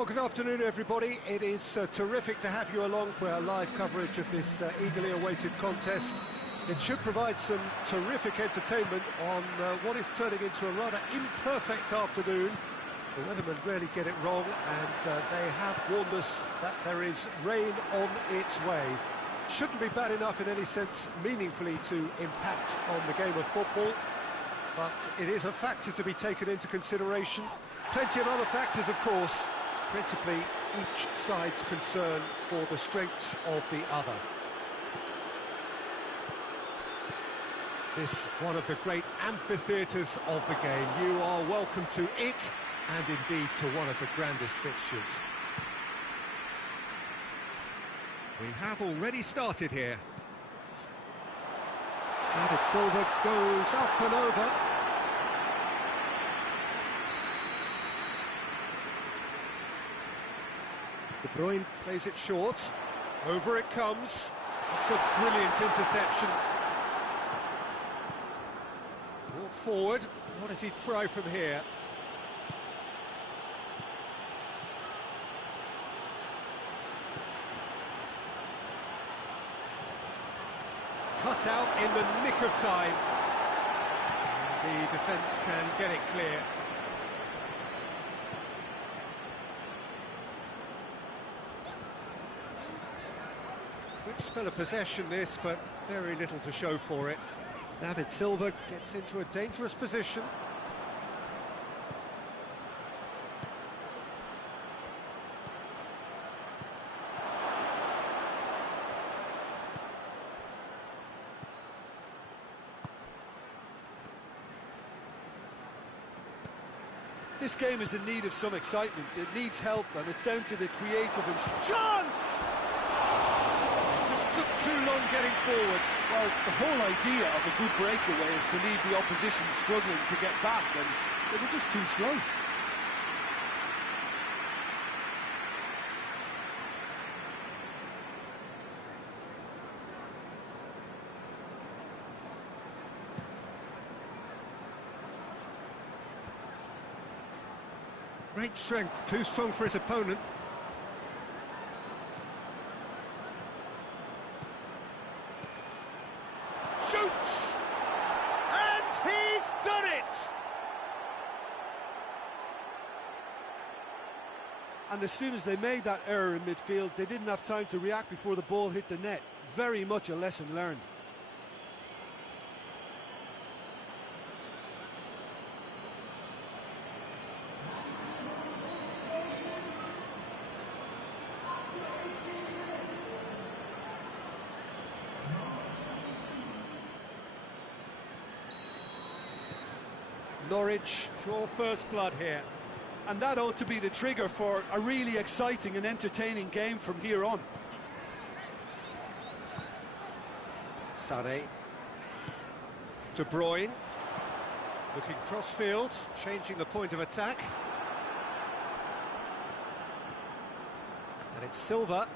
Well, good afternoon, everybody. It is terrific to have you along for our live coverage of this eagerly awaited contest. It should provide some terrific entertainment on what is turning into a rather imperfect afternoon. The weathermen rarely get it wrong, and they have warned us that there is rain on its way. Shouldn't be bad enough in any sense meaningfully to impact on the game of football, but it is a factor to be taken into consideration. Plenty of other factors, of course, principally each side's concern for the strengths of the other. This one of the great amphitheatres of the game. You are welcome to it, and indeed to one of the grandest fixtures. We have already started here. David Silva goes up and over. De Bruyne plays it short. Over it comes. It's a brilliant interception. Brought forward. What does he try from here? Cut out in the nick of time. And the defence can get it clear. Good spell of possession this, but very little to show for it. David Silva gets into a dangerous position. This game is in need of some excitement. It needs help, and it's down to the creative and chance! Just took too long getting forward. Well, the whole idea of a good breakaway is to leave the opposition struggling to get back, and they were just too slow. Great strength, too strong for his opponent. Shoots! And he's done it! And as soon as they made that error in midfield, they didn't have time to react before the ball hit the net. Very much a lesson learned. Norwich, sure first blood here. And that ought to be the trigger for a really exciting and entertaining game from here on. Sané. De Bruyne. Looking cross-field, changing the point of attack. And it's Silva.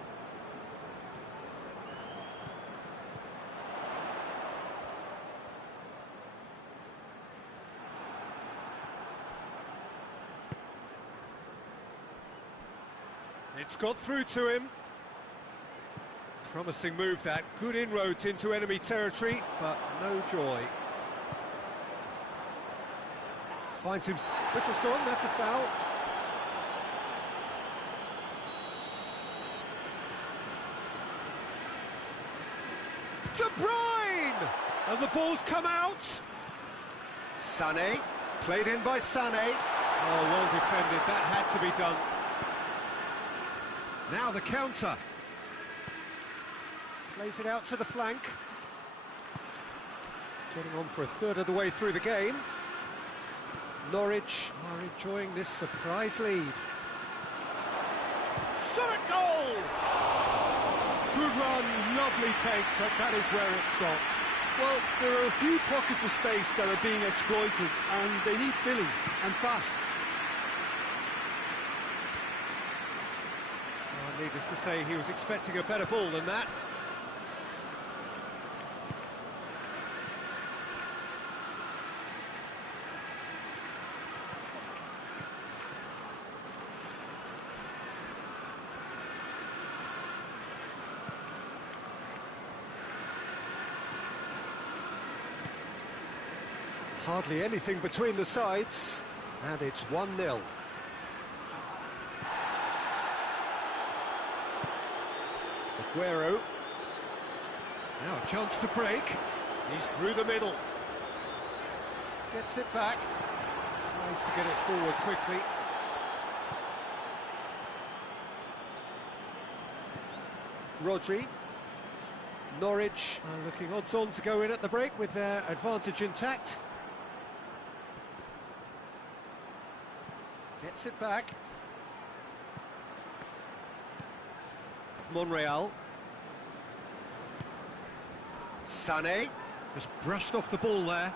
It's got through to him. Promising move that. Good inroads into enemy territory, but no joy. Finds him. Whistle's gone, that's a foul. De Bruyne! And the ball's come out. Sané. Played in by Sané. Oh, well defended. That had to be done. Now the counter. Plays it out to the flank. Getting on for a third of the way through the game. Norwich are enjoying this surprise lead. Shot at goal! Good run, lovely take, but that is where it stopped. Well, there are a few pockets of space that are being exploited, and they need filling, and fast. Needless to say, he was expecting a better ball than that. Hardly anything between the sides, and it's 1-0. Aguero. Now a chance to break. He's through the middle. Gets it back. Tries to get it forward quickly. Rodri. Norwich are looking odds-on to go in at the break with their advantage intact. Gets it back. Monreal. Sané. Just brushed off the ball there.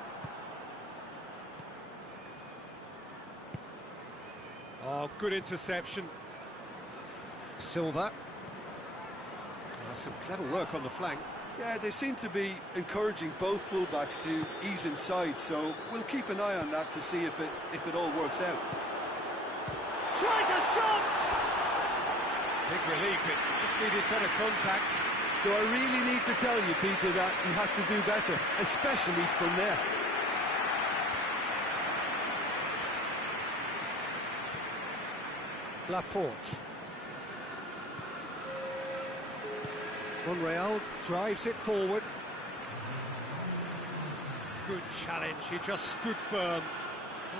Oh, good interception. Silva. Some clever work on the flank. Yeah, they seem to be encouraging both fullbacks to ease inside, so we'll keep an eye on that to see if it all works out. Tries a shot! Big relief, it just needed better contact. Do I really need to tell you, Peter, that he has to do better, especially from there? Laporte. Monreal drives it forward. Good challenge, he just stood firm.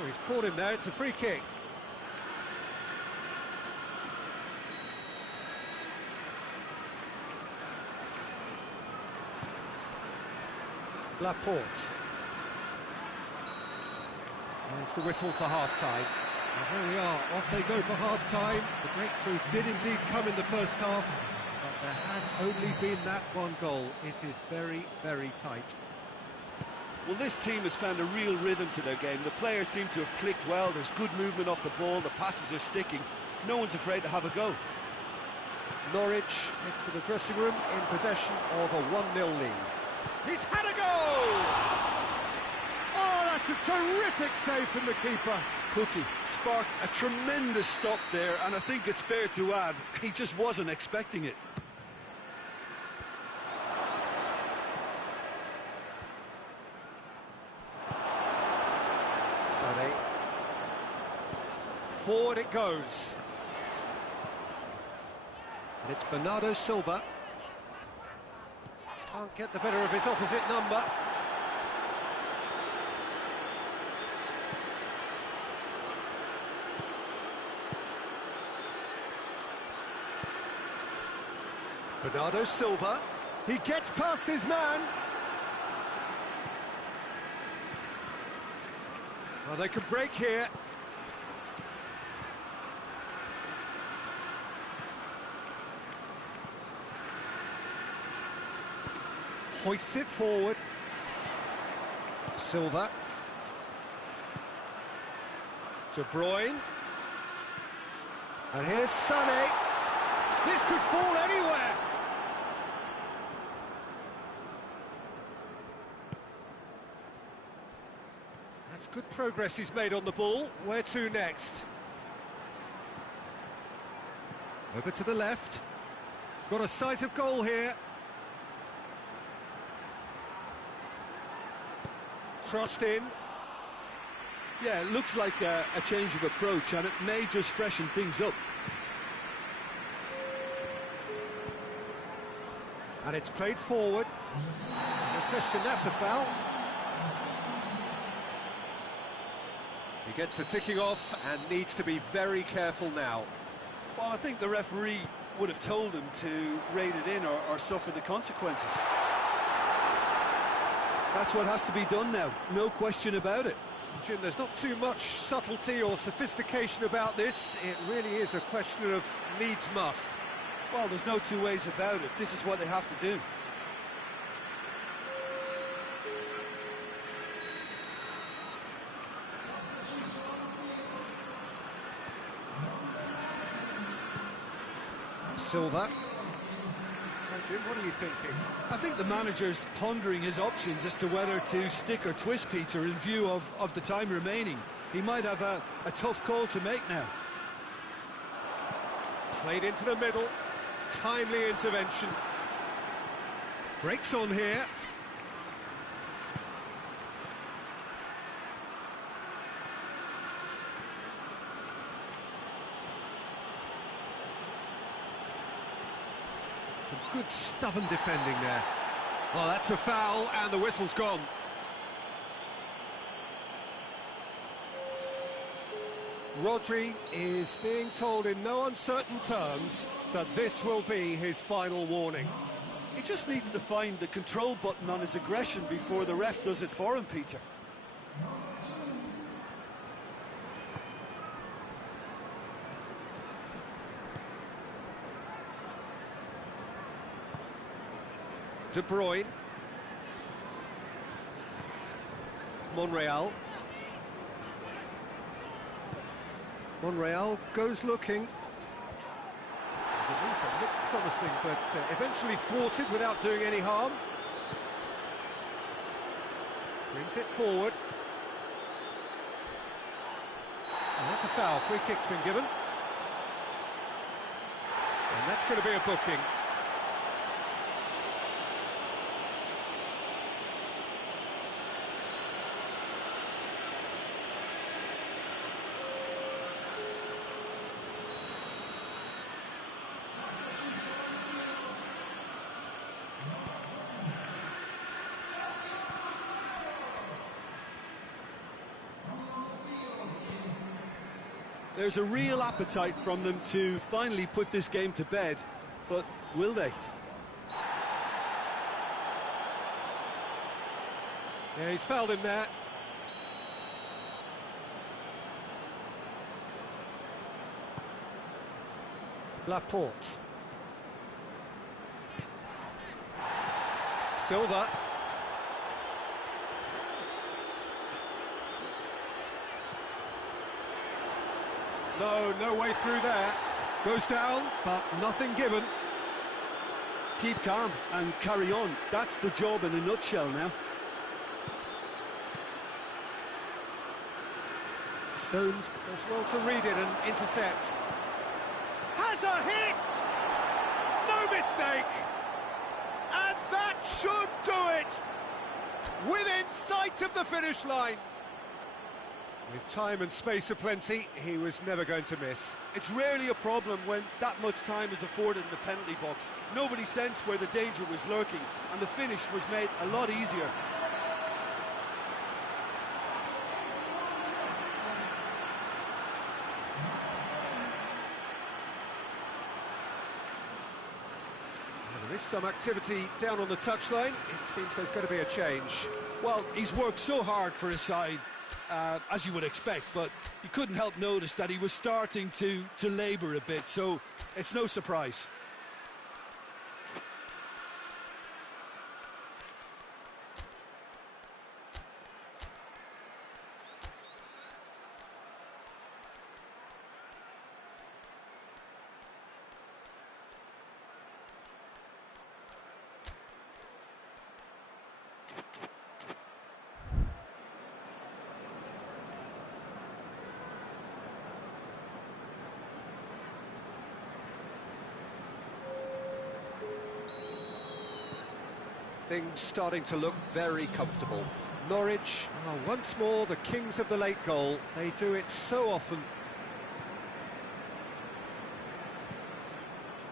Oh, he's caught him there, it's a free kick. Laporte. There's the whistle for half-time. And there we are, off they go for half-time. The breakthrough did indeed come in the first half, but there has only been that one goal. It is very, very tight. Well, this team has found a real rhythm to their game. The players seem to have clicked well. There's good movement off the ball. The passes are sticking. No one's afraid to have a go. Norwich head for the dressing room in possession of a 1-0 lead. He's had a goal! Oh, that's a terrific save from the keeper. Cookie sparked a tremendous stop there, and I think it's fair to add, he just wasn't expecting it. Sané. Forward it goes. And it's Bernardo Silva. Can't get the better of his opposite number. Bernardo Silva. He gets past his man. Well, they could break here. Hoists it forward. Silva. De Bruyne. And here's Sané. This could fall anywhere. That's good progress he's made on the ball. Where to next? Over to the left. Got a sight of goal here. Crossed in. Yeah, it looks like a change of approach, and it may just freshen things up. And it's played forward. No question, that's a foul. He gets the ticking off and needs to be very careful now. Well, I think the referee would have told him to rate it in or suffer the consequences. That's what has to be done now, no question about it. Jim, there's not too much subtlety or sophistication about this. It really is a question of needs must. Well, there's no two ways about it. This is what they have to do. Silva. So, Jim, what are you thinking? I think the manager's pondering his options as to whether to stick or twist Peter in view of the time remaining. He might have a tough call to make now. Played into the middle. Timely intervention. Breaks on here. Some good stubborn defending there. Well, that's a foul, and the whistle's gone. Rodri is being told in no uncertain terms that this will be his final warning. He just needs to find the control button on his aggression before the ref does it for him, Peter. De Bruyne. Monreal. Monreal goes looking. The movement looked promising, but eventually thwarted without doing any harm. Brings it forward. And that's a foul. Free kick's been given. And that's going to be a booking. There's a real appetite from them to finally put this game to bed, but will they? Yeah, he's fouled him there. Laporte. Silva. No way through there. Goes down, but nothing given. Keep calm and carry on. That's the job in a nutshell now. Stones does well to read it and intercepts. Has a hit! No mistake! And that should do it! Within sight of the finish line. With time and space aplenty, he was never going to miss. It's rarely a problem when that much time is afforded in the penalty box. Nobody sensed where the danger was lurking, and the finish was made a lot easier. There is some activity down on the touchline. It seems there's going to be a change. Well, he's worked so hard for his side, as you would expect, but you couldn't help notice that he was starting to labour a bit, so it's no surprise. Things starting to look very comfortable. Norwich are once more the kings of the late goal. They do it so often.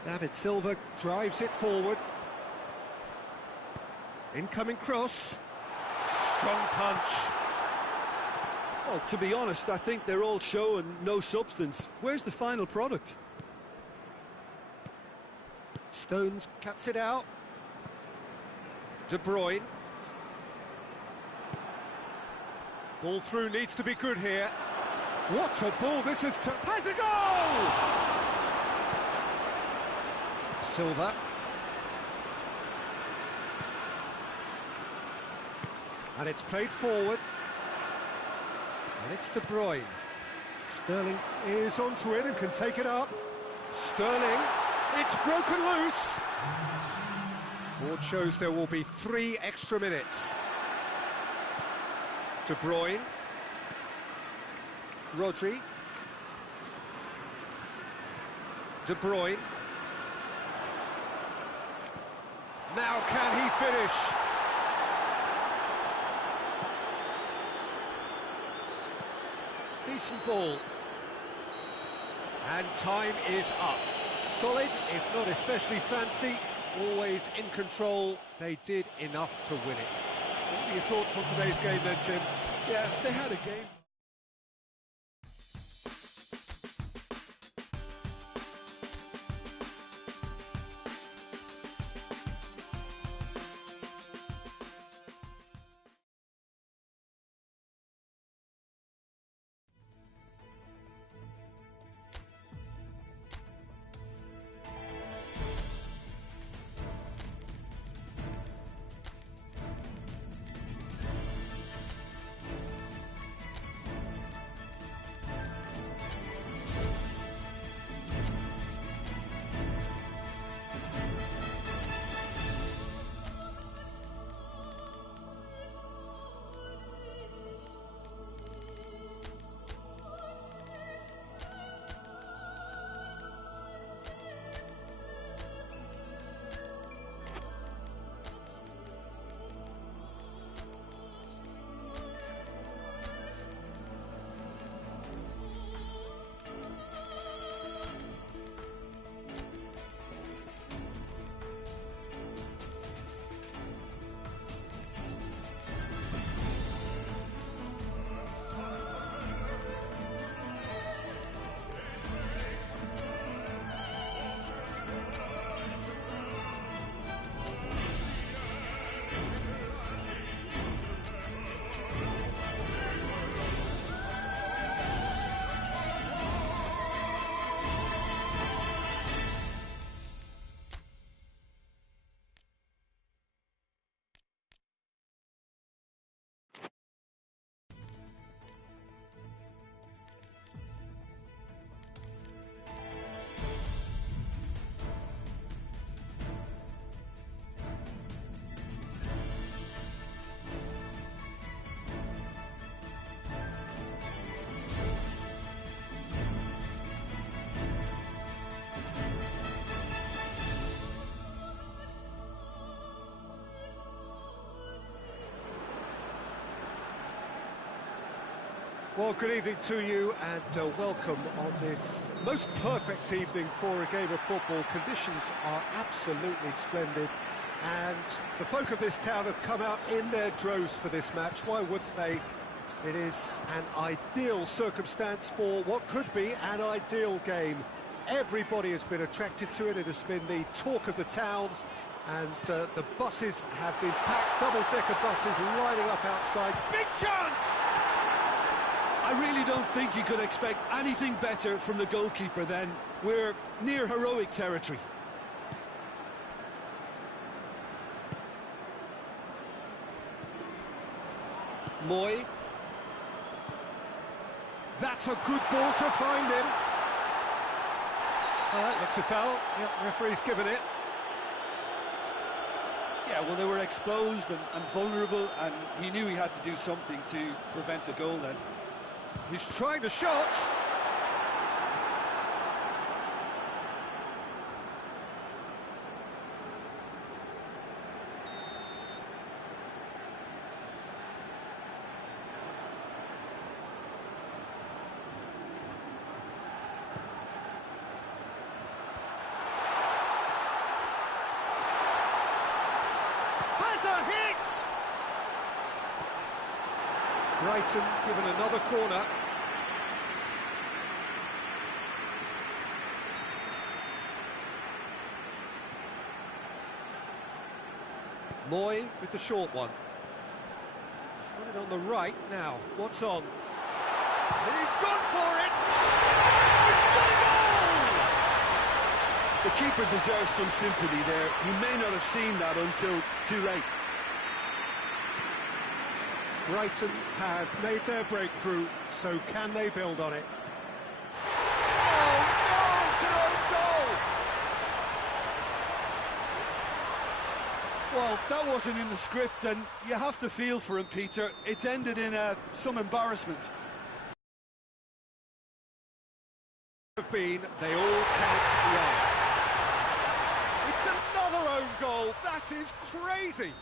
David Silva drives it forward. Incoming cross. Strong punch. Well, to be honest, I think they're all show and no substance. Where's the final product? Stones cuts it out. De Bruyne. Ball through needs to be good here. What a ball this is to... Has a goal! Silva. And it's played forward. And it's De Bruyne. Sterling is onto it and can take it up. Sterling. It's broken loose. Board shows there will be 3 extra minutes. De Bruyne. Rodri. De Bruyne. Now can he finish? Decent ball. And time is up. Solid, if not especially fancy, always in control. They did enough to win it. What are your thoughts on today's game then, Jim? Yeah, they had a game. Well, good evening to you and welcome on this most perfect evening for a game of football. Conditions are absolutely splendid and the folk of this town have come out in their droves for this match. Why wouldn't they? It is an ideal circumstance for what could be an ideal game. Everybody has been attracted to it. It has been the talk of the town and the buses have been packed, double-decker buses lining up outside. Big chance! I really don't think you could expect anything better from the goalkeeper then. We're near heroic territory. Moy. That's a good ball to find him. Looks a foul. Yep, referee's given it. Yeah, well, they were exposed and vulnerable, and he knew he had to do something to prevent a goal then. He's trying the shots. Has a hit! Brighton given another corner. Moy with the short one. He's got it on the right now. What's on? He's gone for it! He's got a goal! The keeper deserves some sympathy there. He may not have seen that until too late. Brighton have made their breakthrough, so can they build on it? Oh no, it's an own goal! Well, that wasn't in the script, and you have to feel for him, Peter. It's ended in some embarrassment. They all count well. It's another own goal. That is crazy.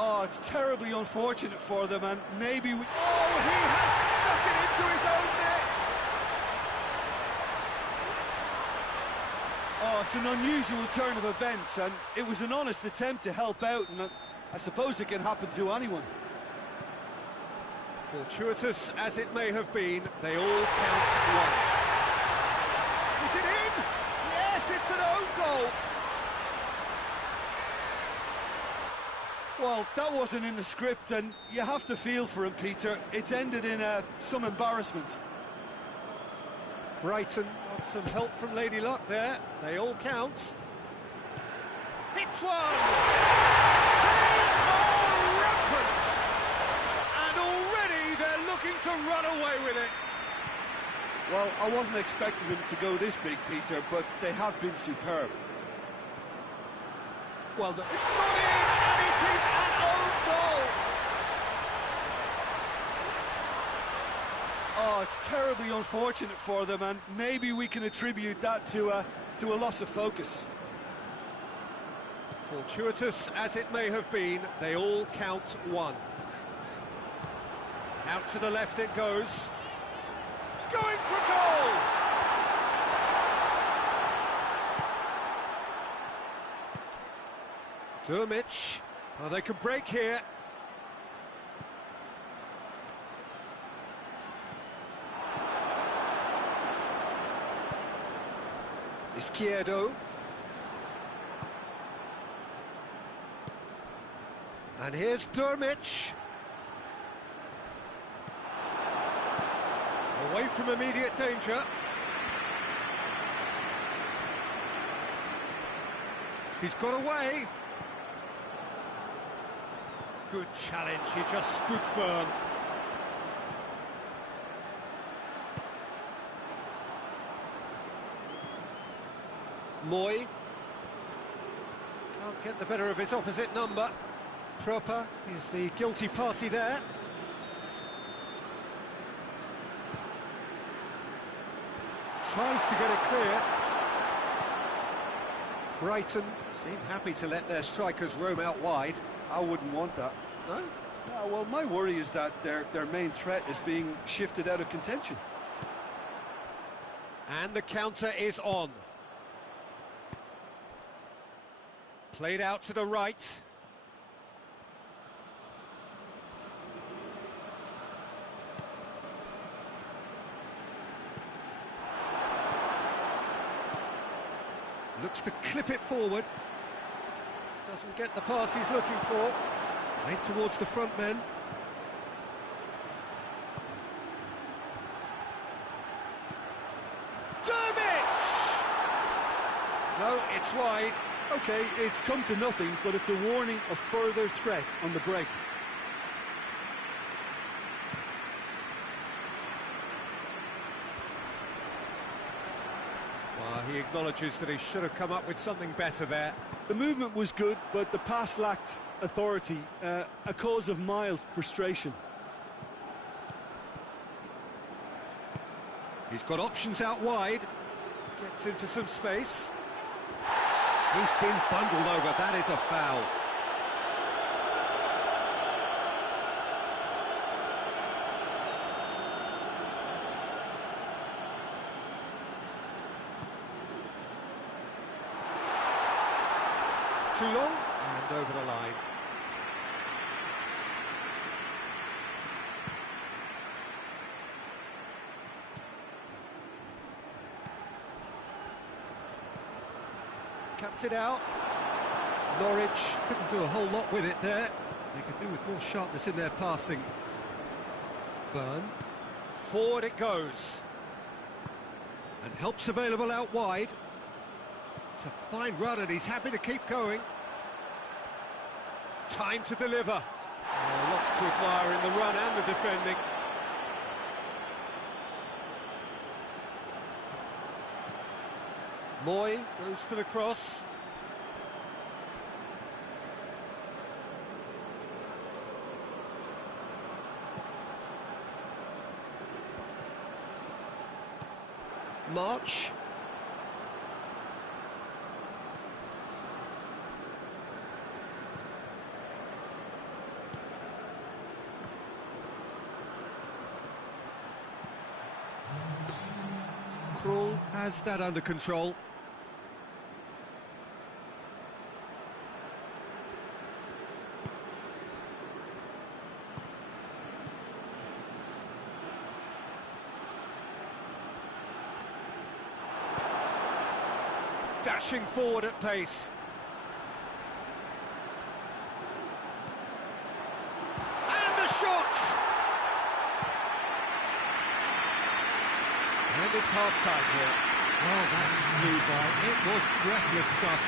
Oh, it's terribly unfortunate for them, and maybe we... Oh, he has stuck it into his own net. It's an unusual turn of events, and it was an honest attempt to help out, and I suppose it can happen to anyone. Fortuitous as it may have been, they all count one. Is it in? Yes, it's an own goal. Well, that wasn't in the script, and you have to feel for him, Peter. It's ended in some embarrassment. Brighton got some help from Lady Luck there. They all count. Hits one! They are rampant! And already they're looking to run away with it. Well, I wasn't expecting them to go this big, Peter, but they have been superb. Well, it's gone in, and it is an own goal! Oh, it's terribly unfortunate for them, and maybe we can attribute that to a loss of focus. Fortuitous as it may have been, they all count one. Out to the left it goes. Going for goal! Dermich. Oh, they can break here. Izquierdo. And here's Dermich. Away from immediate danger. He's got away. Good challenge, he just stood firm. Moy. Can't get the better of his opposite number. Proper is the guilty party there. Tries to get it clear. Brighton seem happy to let their strikers roam out wide. I wouldn't want that. No? No, well, my worry is that their main threat is being shifted out of contention. And the counter is on. Played out to the right. Looks to clip it forward. Doesn't get the pass he's looking for. Made towards the front men. Dermich! No, it's wide. OK, it's come to nothing, but it's a warning of further threat on the break. Well, he acknowledges that he should have come up with something better there. The movement was good, but the pass lacked authority, a cause of mild frustration. He's got options out wide. Gets into some space. He's been bundled over. That is a foul. Too long, and over the line. Cuts it out. Norwich couldn't do a whole lot with it there. They could do with more sharpness in their passing. Burn. Forward it goes. And help's available out wide. It's a fine run and he's happy to keep going. Time to deliver. Oh, lots to admire in the run and the defending. Moy goes for the cross. March. Krul has that under control. dashing forward at pace. And the shot! And it's half-time here. Oh, that flew by. It was breathless stuff.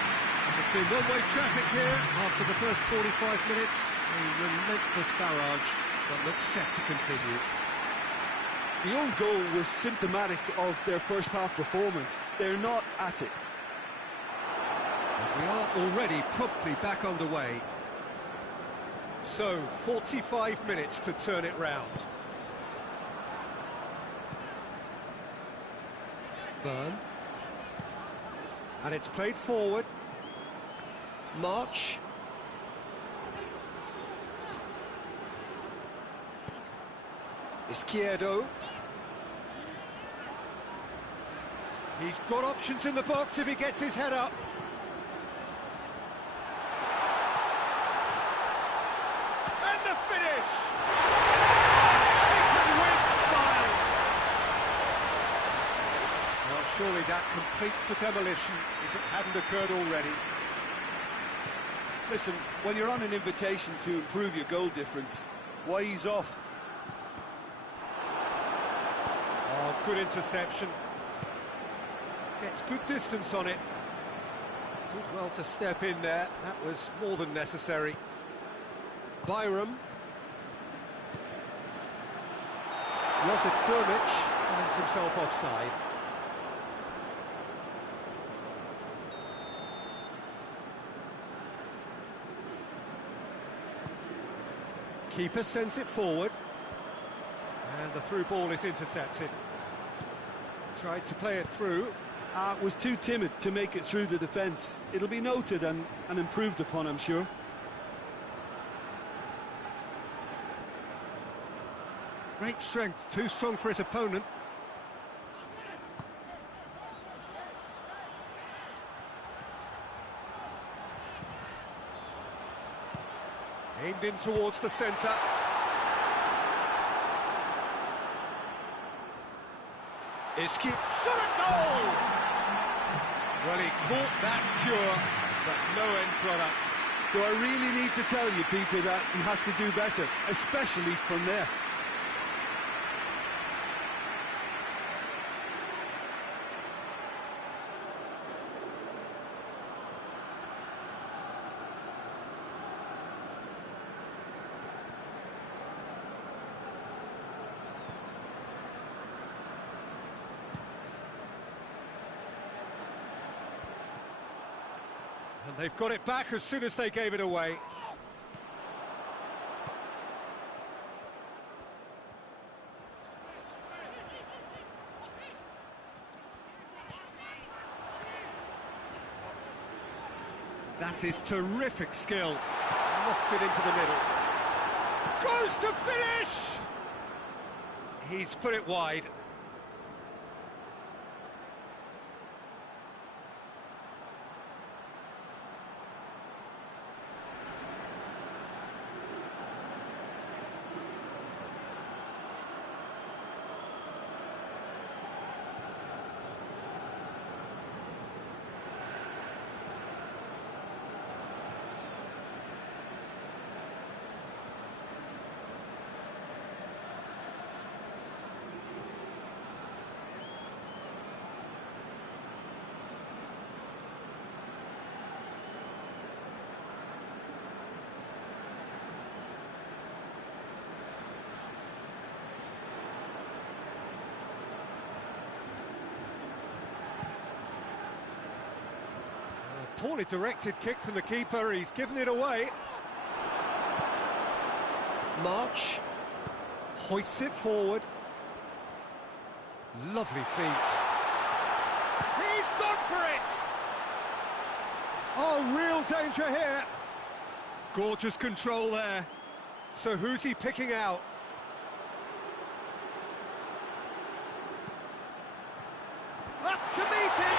It's been one-way traffic here after the first 45 minutes. A relentless barrage that looks set to continue. The own goal was symptomatic of their first half performance. They're not at it. And we are already promptly back underway. So, 45 minutes to turn it round. Burn. And it's played forward. March. Izquierdo. He's got options in the box if he gets his head up. And the finish! Taken with style. Well, surely that completes the demolition if it hadn't occurred already. Listen, when you're on an invitation to improve your goal difference, why ease off? Oh, good interception. Gets good distance on it. Did well to step in there. That was more than necessary. Byram. Dermich finds himself offside. Keeper sends it forward. And the through ball is intercepted. Tried to play it through. Was too timid to make it through the defence. It'll be noted and improved upon, I'm sure. Great strength, too strong for his opponent. Aimed in towards the centre. Iski shot a goal! Well, he caught that pure, but no end product. Do I really need to tell you, Peter, that he has to do better, especially from there? And they've got it back as soon as they gave it away. That is terrific skill. Lofted into the middle. Goes to finish! He's put it wide. Poorly directed kick from the keeper, he's given it away. March hoists it forward. Lovely feet. He's gone for it! Oh, real danger here. Gorgeous control there. So who's he picking out? Up to meet it!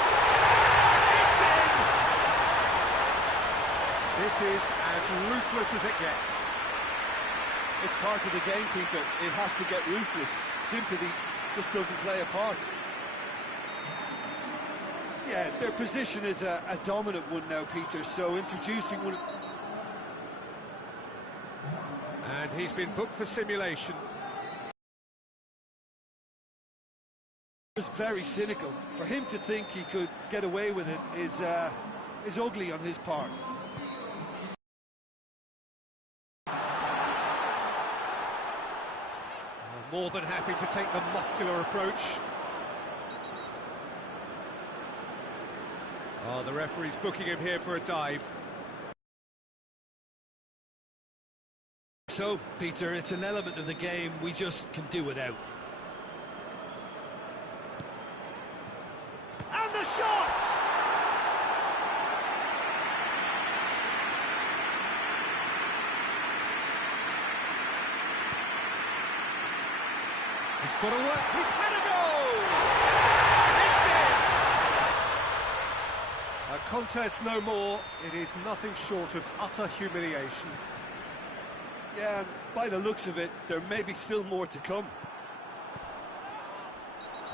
This is as ruthless as it gets. It's part of the game, Peter. It has to get ruthless. Sympathy just doesn't play a part. Yeah, their position is a dominant one now, Peter, so introducing one... And he's been booked for simulation. It was very cynical. For him to think he could get away with it is ugly on his part. More than happy to take the muscular approach. Oh, the referee's booking him here for a dive. So, Peter, it's an element of the game we just can do without. And the shot! He's got to work, he's had a goal! It's in! A contest no more, it is nothing short of utter humiliation. Yeah, and by the looks of it, there may be still more to come.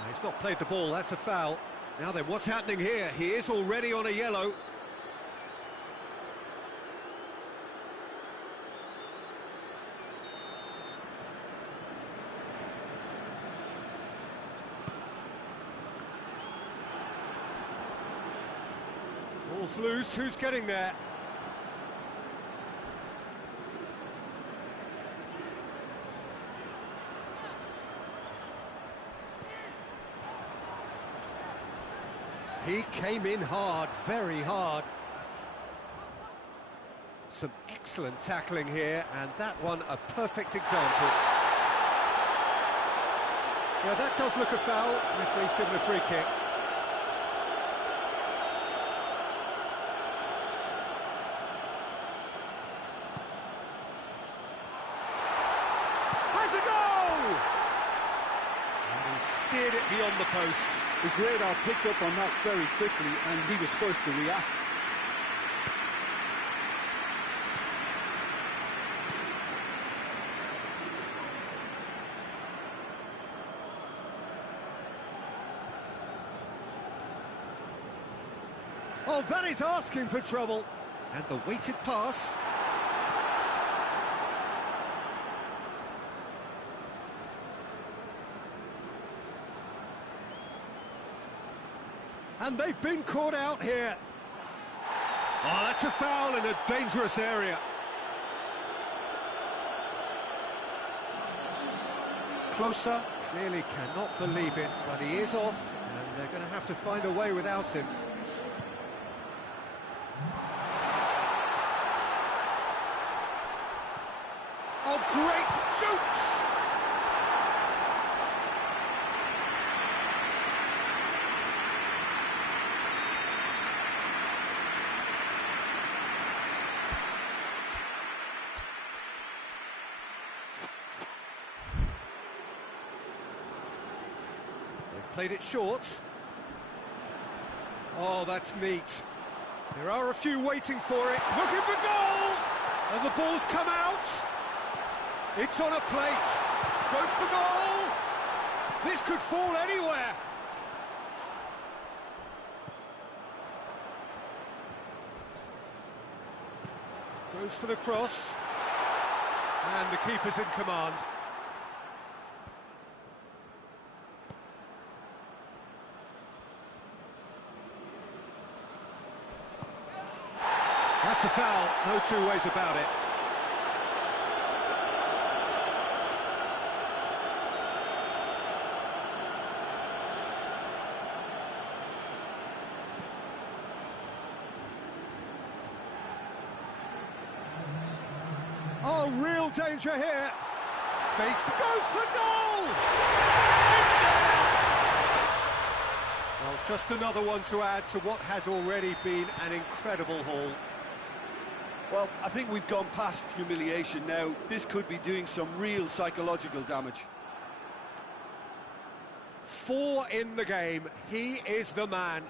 He's not played the ball, that's a foul. Now then, what's happening here? He is already on a yellow. Ball's loose, who's getting there? He came in hard, very hard. Some excellent tackling here, and that one a perfect example. Yeah, that does look a foul. Referee's given a free kick. Has a goal! And he steered it beyond the post. His radar picked up on that very quickly, and he was first to react. Oh, that is asking for trouble. And the weighted pass. And they've been caught out here. Oh, that's a foul in a dangerous area. Closer, clearly cannot believe it, but he is off, and they're going to have to find a way without him. Oh, great shoots! Played it short. Oh, that's neat. There are a few waiting for it. Looking for goal! And the ball's come out. It's on a plate. Goes for goal. This could fall anywhere. Goes for the cross. And the keeper's in command. That's a foul, no two ways about it. Oh, real danger here. Faced, goes for goal! It's there! Well, just another one to add to what has already been an incredible haul. Well, I think we've gone past humiliation now. This could be doing some real psychological damage. 4 in the game. He is the man.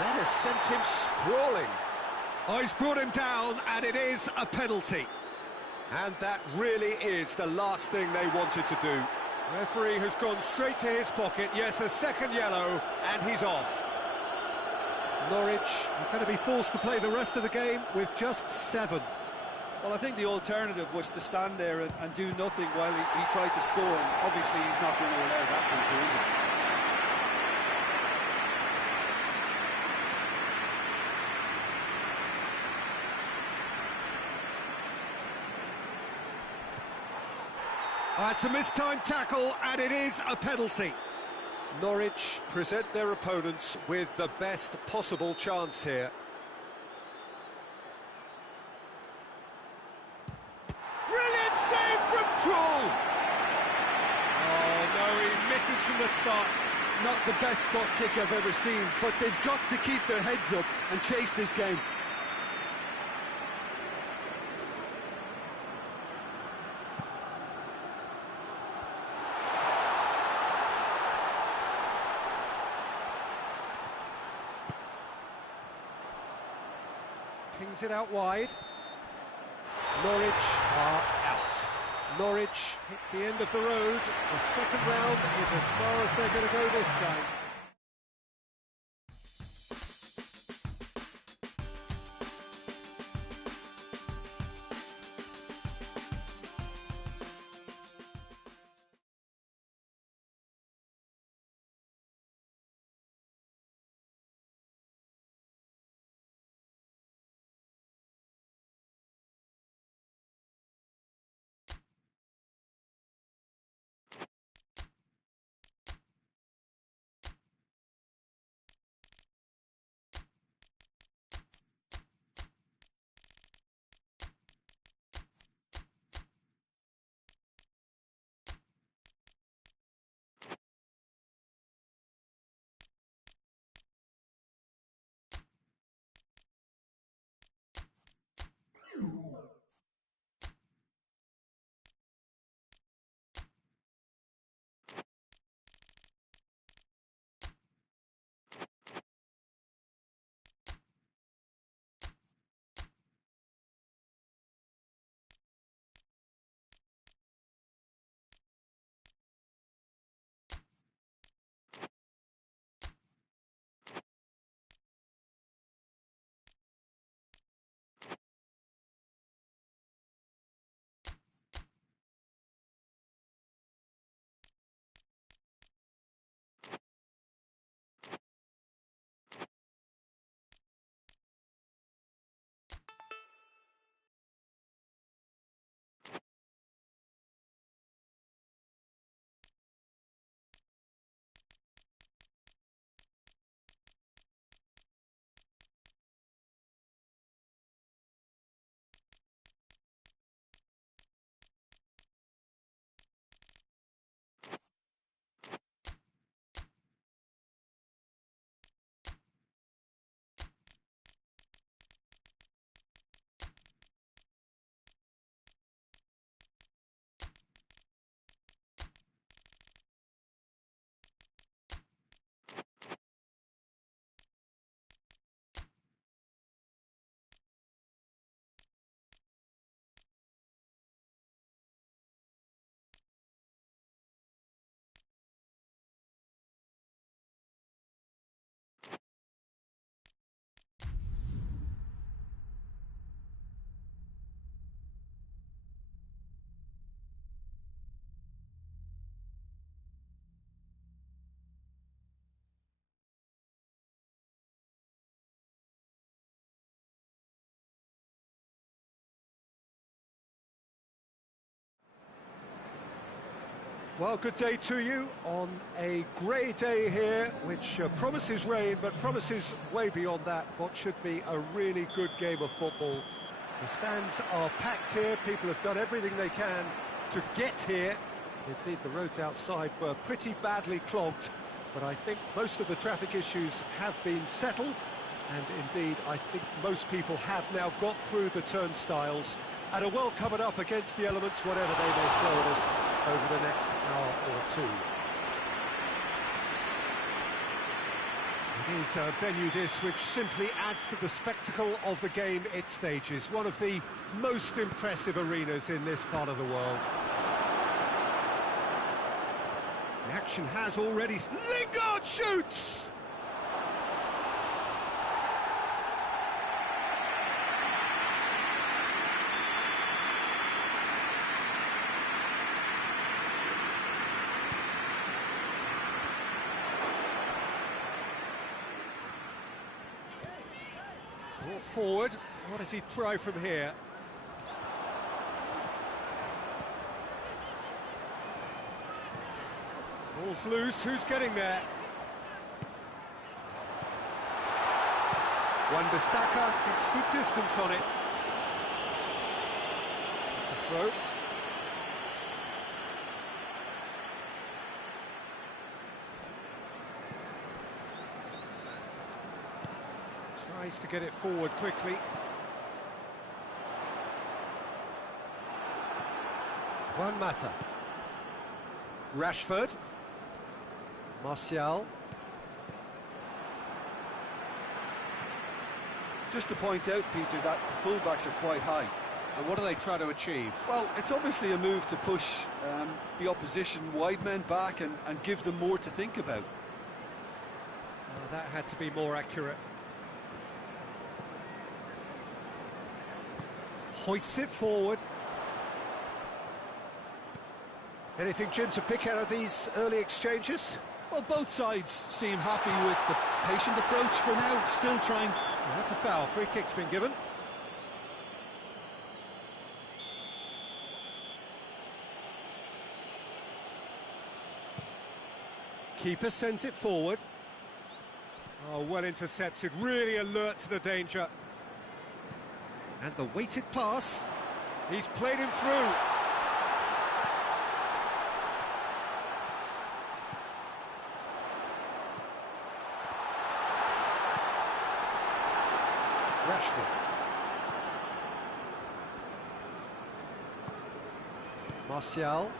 That just sent him sprawling. Oh, he's brought him down, and it is a penalty. And that really is the last thing they wanted to do. Referee has gone straight to his pocket. Yes, a second yellow, and he's off. Norwich are going to be forced to play the rest of the game with just 7. Well, I think the alternative was to stand there and do nothing while he tried to score, and obviously he's not going to allow that to, is he? It's a mistimed tackle, and it is a penalty. Norwich present their opponents with the best possible chance here. Brilliant save from Krul! Oh no, he misses from the spot. Not the best spot kick I've ever seen, but they've got to keep their heads up and chase this game. Pings it out wide. Norwich are out. Norwich hit the end of the road. The second round is as far as they're going to go this time. Well, good day to you on a grey day here, which promises rain, but promises way beyond that what should be a really good game of football. The stands are packed here, people have done everything they can to get here. Indeed, the roads outside were pretty badly clogged, but I think most of the traffic issues have been settled, and indeed, I think most people have now got through the turnstiles and are well covered up against the elements, whatever they may throw at us over the next hour or two. It is a venue this which simply adds to the spectacle of the game it stages. One of the most impressive arenas in this part of the world. The action has already... Lingard shoots! Brought forward. What does he try from here? Ball's loose. Who's getting there? Wan-Bissaka gets good distance on it. It's a throw. Tries to get it forward quickly. Juan Mata. Rashford. Martial. Just to point out, Peter, that the fullbacks are quite high. And what are they trying to achieve? Well, it's obviously a move to push the opposition wide men back and give them more to think about. Well, that had to be more accurate. Hoists it forward. Anything, Jim, to pick out of these early exchanges? Well, both sides seem happy with the patient approach for now, still trying... Well, that's a foul. Free kick's been given. Keeper sends it forward. Oh, well intercepted, really alert to the danger. And the weighted pass. He's played him through. Rashford. Martial.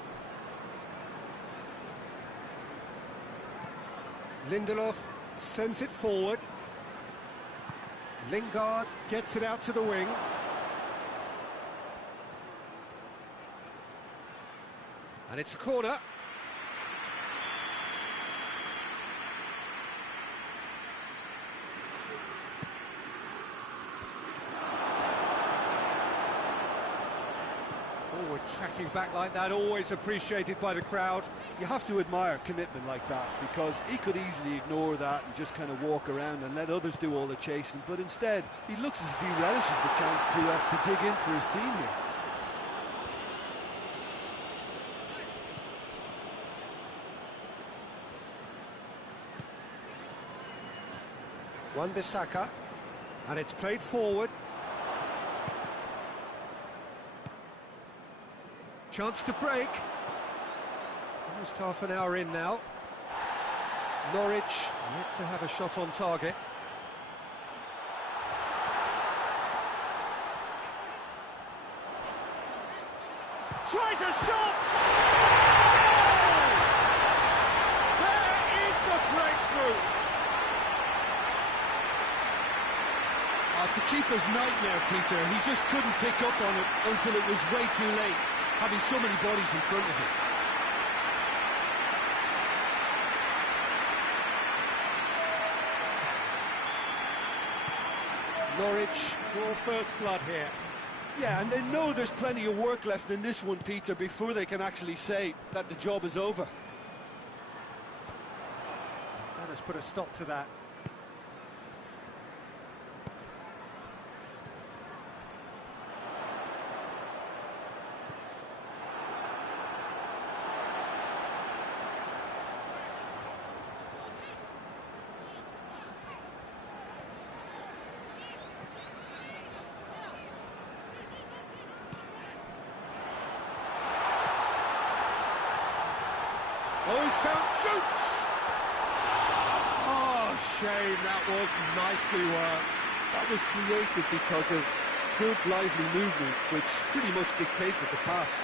Lindelof sends it forward. Lingard gets it out to the wing. And it's a corner. Forward tracking back like that, always appreciated by the crowd. You have to admire commitment like that, because he could easily ignore that and just kind of walk around and let others do all the chasing, but instead he looks as if he relishes the chance to dig in for his team here. Wan-Bissaka, and it's played forward. Chance to break. Almost half an hour in now. Norwich yet to have a shot on target. Tries a shot! There is the breakthrough! It's a keeper's nightmare, Peter. He just couldn't pick up on it until it was way too late, having so many bodies in front of him. Norwich draw first blood here. Yeah, and they know there's plenty of work left in this one, Peter, before they can actually say that the job is over. That has put a stop to that. Oh, he's found, shoots! Oh, shame, that was nicely worked. That was created because of good, lively movement, which pretty much dictated the pass.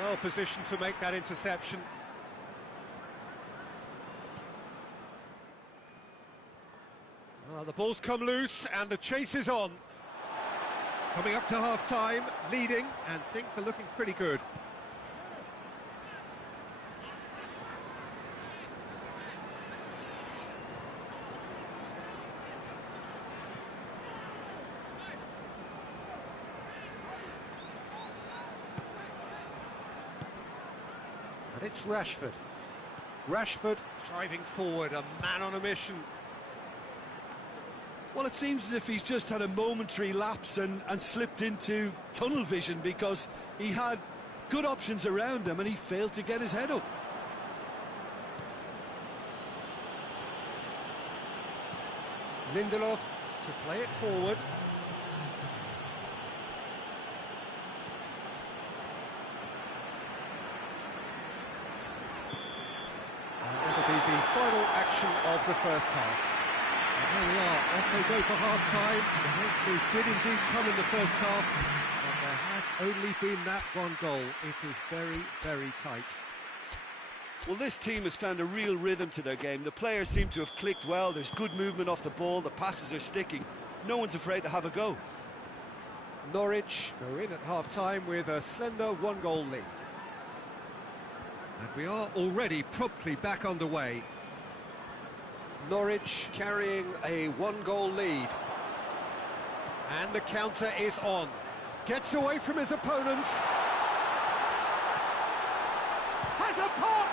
Well positioned to make that interception. Well, the ball's come loose and the chase is on. Coming up to half-time, leading, and things are looking pretty good. And it's Rashford. Rashford driving forward, a man on a mission. Well, it seems as if he's just had a momentary lapse and slipped into tunnel vision, because he had good options around him and he failed to get his head up. Lindelof to play it forward. And it'll be the final action of the first half. And here we are, off they go for half-time. The did indeed come in the first half, but there has only been that one goal. It is very, very tight. Well, this team has found a real rhythm to their game. The players seem to have clicked well. There's good movement off the ball, the passes are sticking. No one's afraid to have a go. Norwich go in at half-time with a slender one-goal lead. And we are already promptly back underway. Norwich carrying a one-goal lead. And the counter is on. Gets away from his opponents. Has a pop!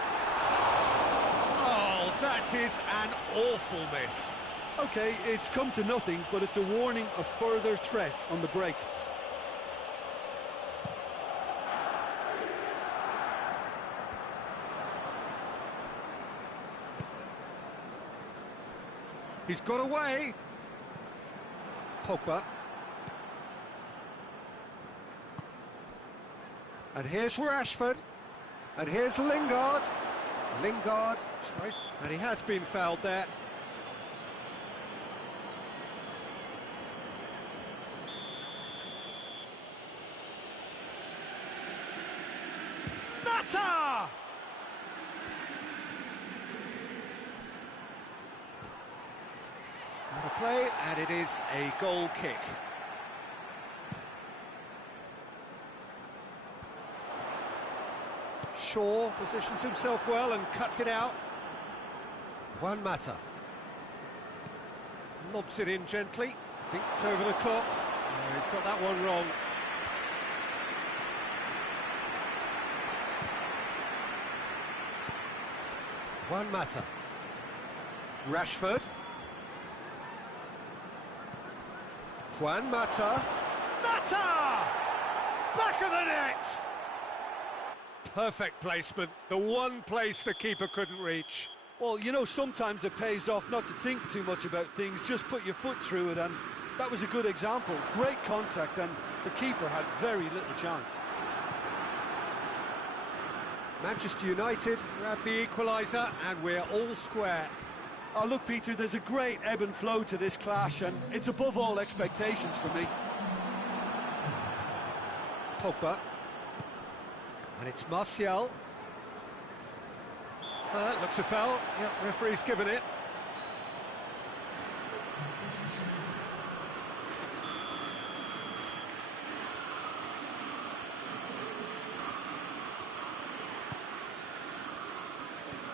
Oh, that is an awful miss. OK, it's come to nothing, but it's a warning of further threat on the break. He's got away. Pogba. And here's Rashford. And here's Lingard. Lingard tries, and he has been fouled there. Mata! Out of play, and it is a goal kick. Shaw positions himself well and cuts it out. Juan Mata lobs it in gently, dinks over the top. Oh, he's got that one wrong. Juan Mata. Rashford. Juan Mata. Mata! Back of the net! Perfect placement, the one place the keeper couldn't reach. Well, you know, sometimes it pays off not to think too much about things, just put your foot through it, and that was a good example. Great contact, and the keeper had very little chance. Manchester United grab the equaliser, and we're all square. Oh, look, Peter, there's a great ebb and flow to this clash, and it's above all expectations for me. Pogba. And it's Martial. Looks a foul. Yep, referee's given it.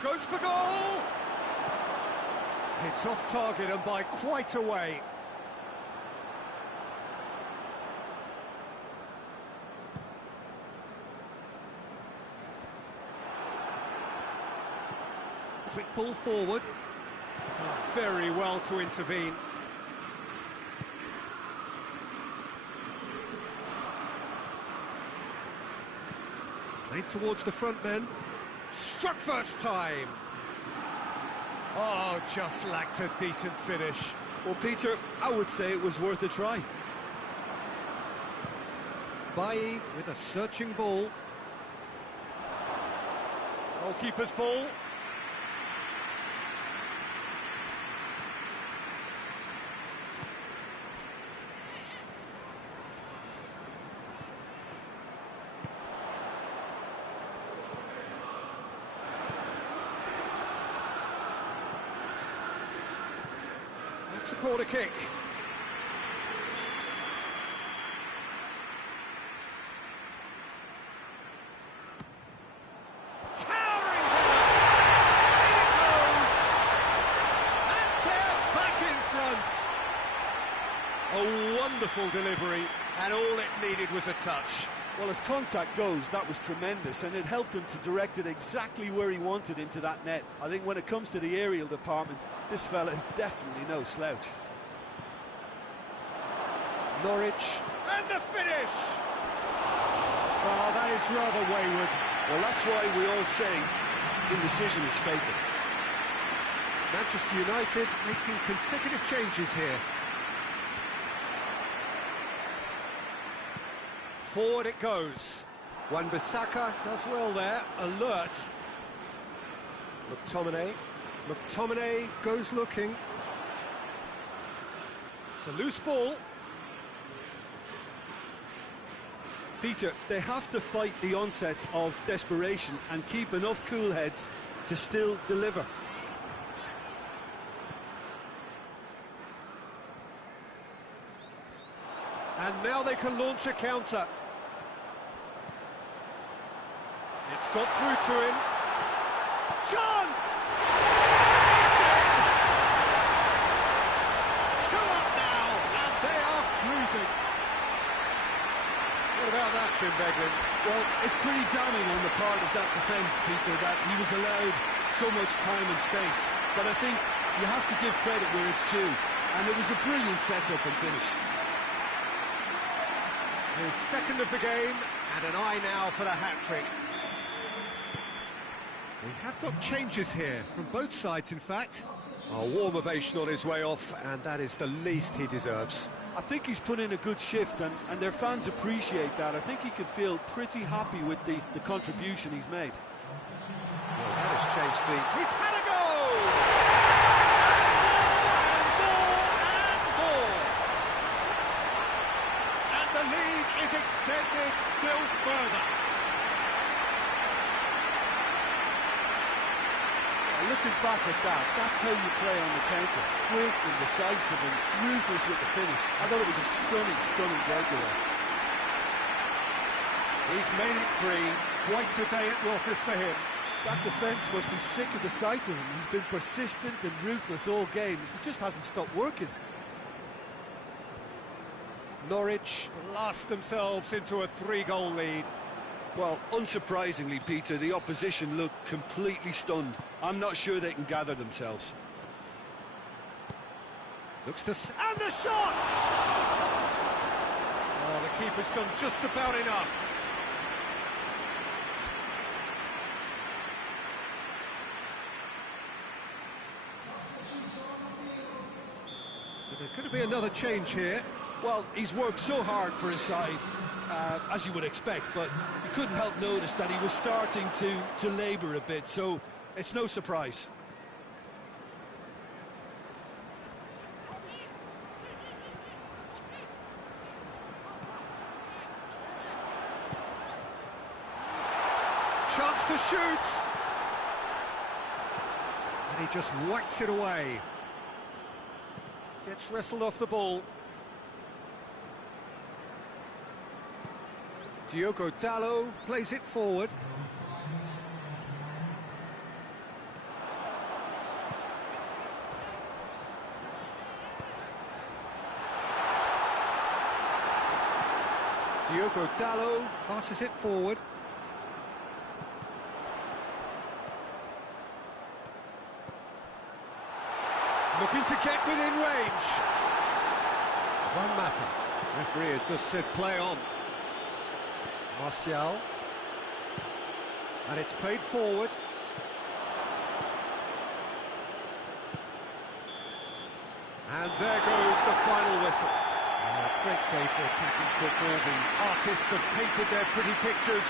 Goes for goal! It's off target and by quite a way. Quick ball forward. Done very well to intervene. Played towards the front men. Struck first time. Oh, just lacked a decent finish. Well, Peter, I would say it was worth a try. Bailly with a searching ball. Goalkeeper's ball. That's a corner kick. Towering header! In it goes! And they're back in front! A wonderful delivery, and all it needed was a touch. Well, as contact goes, that was tremendous, and it helped him to direct it exactly where he wanted into that net. I think when it comes to the aerial department, this fella is definitely no slouch. Norwich, and the finish! Oh, that is rather wayward. Well, that's why we all say indecision is fatal. Manchester United making consecutive changes here. Forward it goes. Wan-Bissaka does well there, alert. McTominay goes looking. It's a loose ball. Peter, they have to fight the onset of desperation and keep enough cool heads to still deliver. And now they can launch a counter. It's got through to him. Chance! It's in! 2 up now, and they are cruising. What about that, Jim Beglin? Well, it's pretty damning on the part of that defence, Peter, that he was allowed so much time and space. But I think you have to give credit where it's due, and it was a brilliant setup and finish. His second of the game, and an eye now for the hat-trick. We have got changes here, from both sides in fact. A warm ovation on his way off, and that is the least he deserves. I think he's put in a good shift, and their fans appreciate that. I think he could feel pretty happy with the contribution he's made. Well, that has changed the... He's had a go! And more! And the lead is extended still further. Looking back at that, that's how you play on the counter. Quick and decisive and ruthless with the finish. I thought it was a stunning, stunning breakaway. He's made it 3. Quite a day at the office for him. That defence must be sick of the sight of him. He's been persistent and ruthless all game. He just hasn't stopped working. Norwich blast themselves into a 3-goal lead. Well, unsurprisingly, Peter, the opposition look completely stunned. I'm not sure they can gather themselves. Looks to... And the shot! Oh, the keeper's done just about enough. So there's going to be another change here. Well, he's worked so hard for his side, as you would expect, but you couldn't help notice that he was starting to labour a bit, so it's no surprise. Chance to shoot! And he just whacks it away. Gets wrestled off the ball. Diogo Dalot plays it forward. Diogo Dalot passes it forward. Looking to get within range. One matter. Referee has just said play on. Martial. And it's played forward. And there goes the final whistle. A great day for attacking football. The artists have painted their pretty pictures.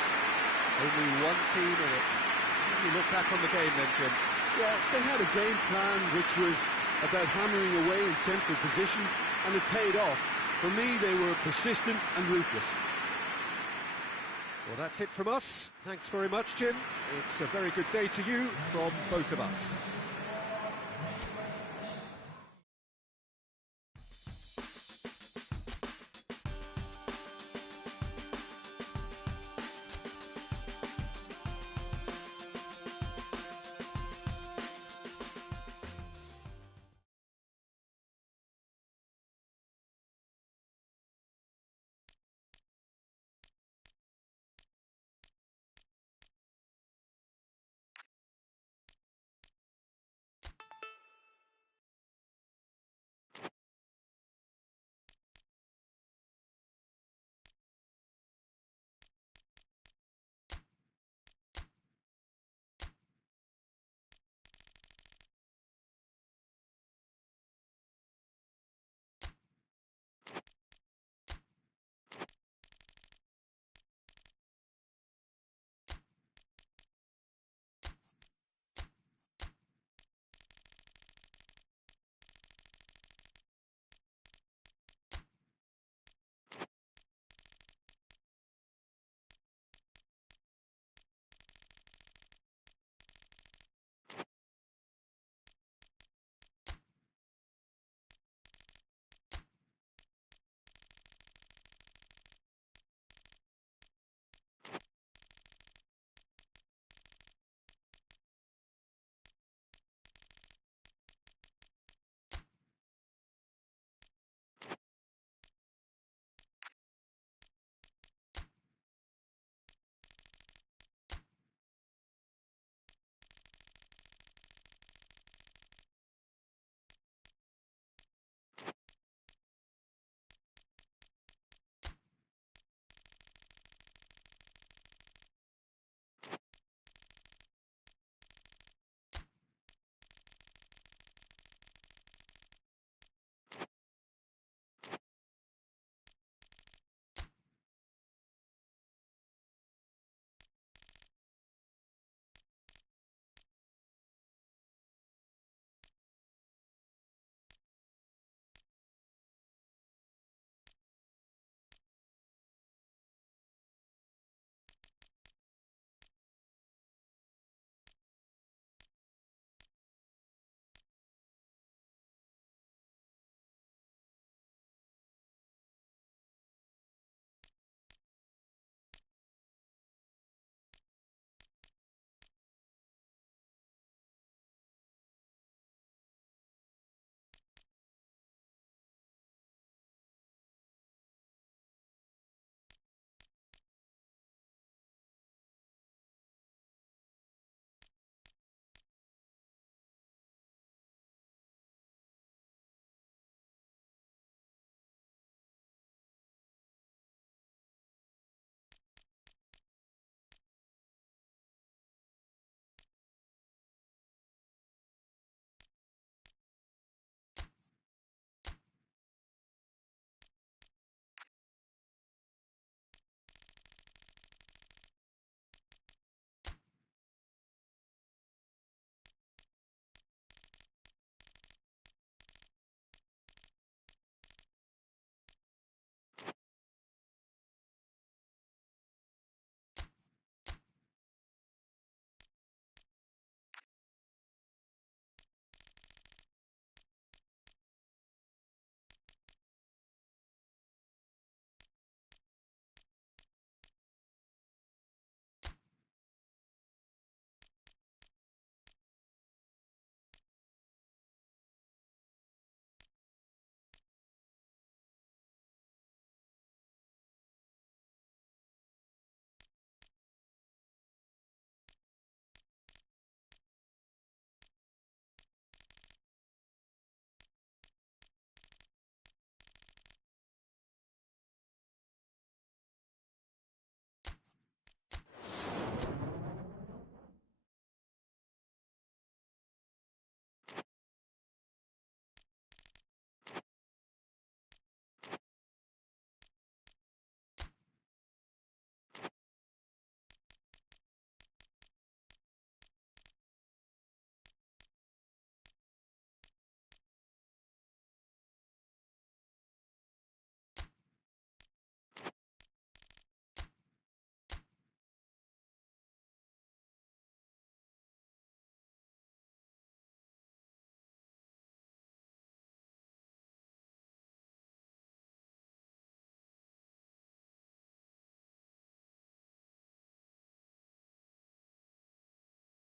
Only one team in it. When you look back on the game then, Jim. Yeah, they had a game plan which was about hammering away in central positions, and it paid off. For me, they were persistent and ruthless. Well, that's it from us. Thanks very much, Jim. It's a very good day to you from both of us.